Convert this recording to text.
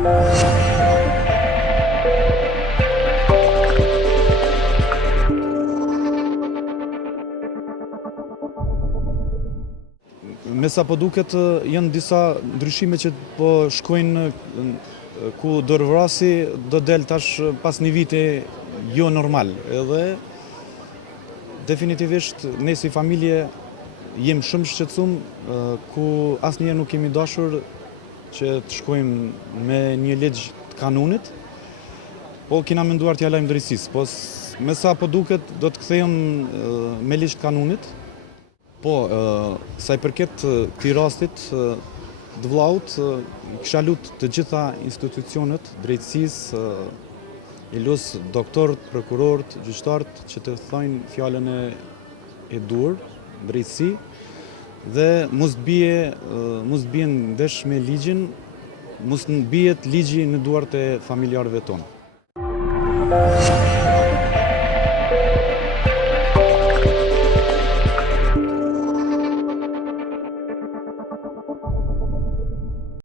Me sa po duket, janë disa ndryshime që po shkojnë ku dorëvrasi do del tash pas një viti jo normal. Edhe definitivisht ne si familje jem shumë shqetësum ku asnjëherë nuk kemi dashur që të shkojmë me një ligj të kanunit, po kena menduar t'ja lajmë drejtësisë. Po me sa po duket do të kthehem me ligj të kanunit. Po, sa i përket këtij rastit të vllaut, kisha lutë të gjitha institucionet, drejtësisë, i lus doktorët, prokurorët, gjyqtarët që të thojnë fjalën e dur, drejtësi, dhe mos bien ndesh me ligjin, mos bien ligji në duart e familjarëve tonë.